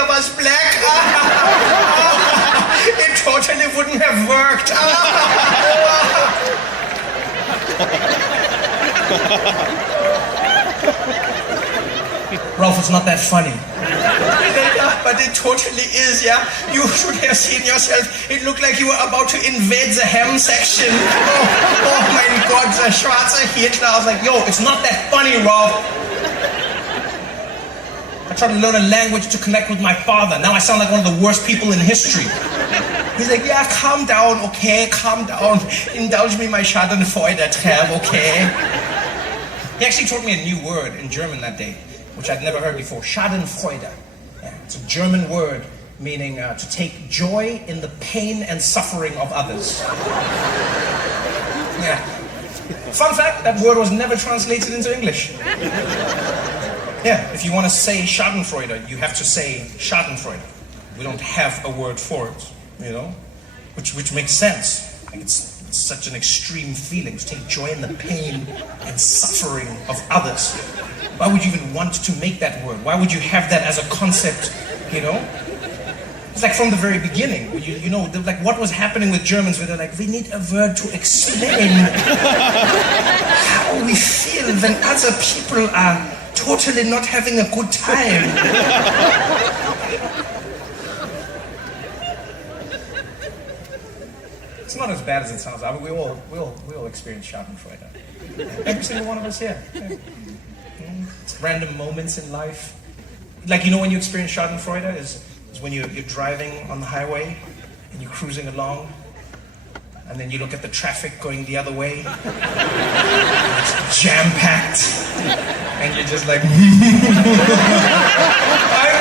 I was black. It totally wouldn't have worked. Ralph, it's not that funny. But it totally is, yeah? You should have seen yourself. It looked like you were about to invade the ham section. Oh my God, the Schwarze Hitler. I was like, yo, it's not that funny, Ralph. I tried to learn a language to connect with my father. Now I sound like one of the worst people in history. He's like, yeah, calm down, okay, calm down. Indulge me my Schadenfreude, Trav, okay? He actually taught me a new word in German that day, which I'd never heard before, Schadenfreude. Yeah, it's a German word meaning to take joy in the pain and suffering of others. Yeah. Fun fact, that word was never translated into English. Yeah, if you want to say Schadenfreude, you have to say Schadenfreude. We don't have a word for it, you know, which makes sense. Like it's such an extreme feeling to take joy in the pain and suffering of others. Why would you even want to make that word? Why would you have that as a concept, you know? It's like from the very beginning, you know, like what was happening with Germans where they're like, we need a word to explain how we feel when other people are totally not having a good time. It's not as bad as it sounds. I mean, we all experience Schadenfreude. Every single one of us here. Yeah. It's random moments in life. Like, you know when you experience Schadenfreude is when you're driving on the highway and you're cruising along and then you look at the traffic going the other way and it's jam-packed and you're just like, I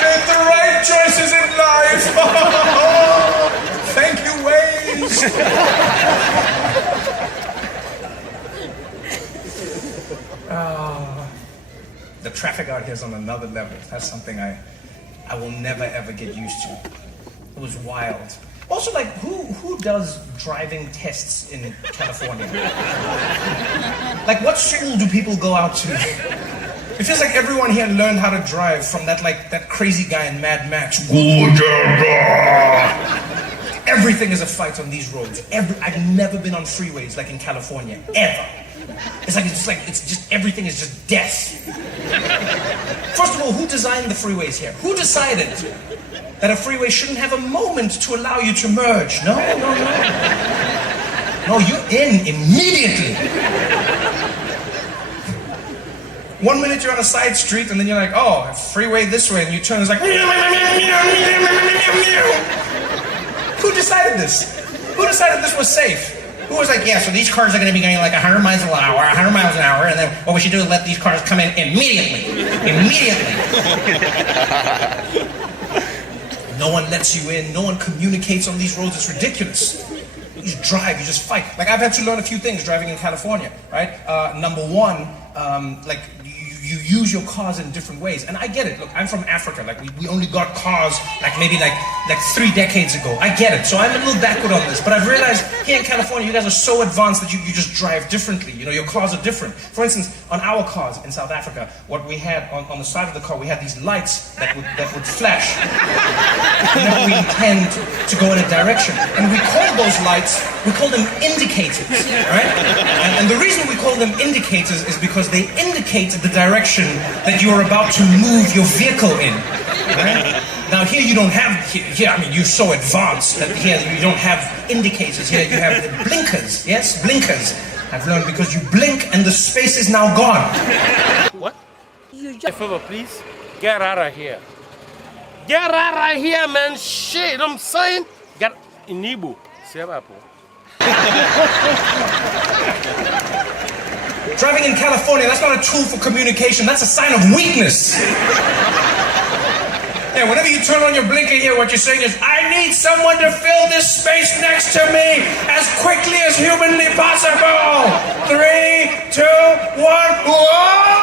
made the right choices in life. Thank you, Waze. The traffic out here is on another level. That's something I will never ever get used to. It was wild. Also, like, who does driving tests in California? Like, what school do people go out to? It feels like everyone here learned how to drive from that crazy guy in Mad Max. Everything is a fight on these roads. I've never been on freeways like in California, ever. It's just everything is just death. First of all, who designed the freeways here? Who decided that a freeway shouldn't have a moment to allow you to merge? No. No, you're in immediately. 1 minute you're on a side street and then you're like, oh, freeway this way, and you turn, it's like, who decided this? Who decided this was safe? Who was like, yeah, so these cars are going to be going like 100 miles an hour, and then what we should do is let these cars come in immediately. No one lets you in, no one communicates on these roads, it's ridiculous. You just drive, you just fight. Like, I've had to learn a few things driving in California, right? Number one, like, you use your cars in different ways. And I get it. Look, I'm from Africa. Like, we only got cars maybe 3 decades ago. I get it. So I'm a little backward on this. But I've realized here in California, you guys are so advanced that you just drive differently. You know, your cars are different. For instance, on our cars in South Africa, what we had on the side of the car, we had these lights that would flash whenever we intend to go in a direction. And we call those lights, we call them indicators, right? And the reason we call them indicators is because they indicate the direction that you're about to move your vehicle in, right? Now here you don't have, here, I mean, you're so advanced that here you don't have indicators. Here you have the blinkers, yes, blinkers. I've learned because you blink and the space is now gone. What? Favor, please, get out of here. Get out of here, man. Shit, I'm saying. Get in Igbo. Driving in California, that's not a tool for communication, that's a sign of weakness. Yeah, whenever you turn on your blinker here, what you're saying is, I need someone to fill this space next to me as quickly as humanly possible. 3, 2, 1, whoa!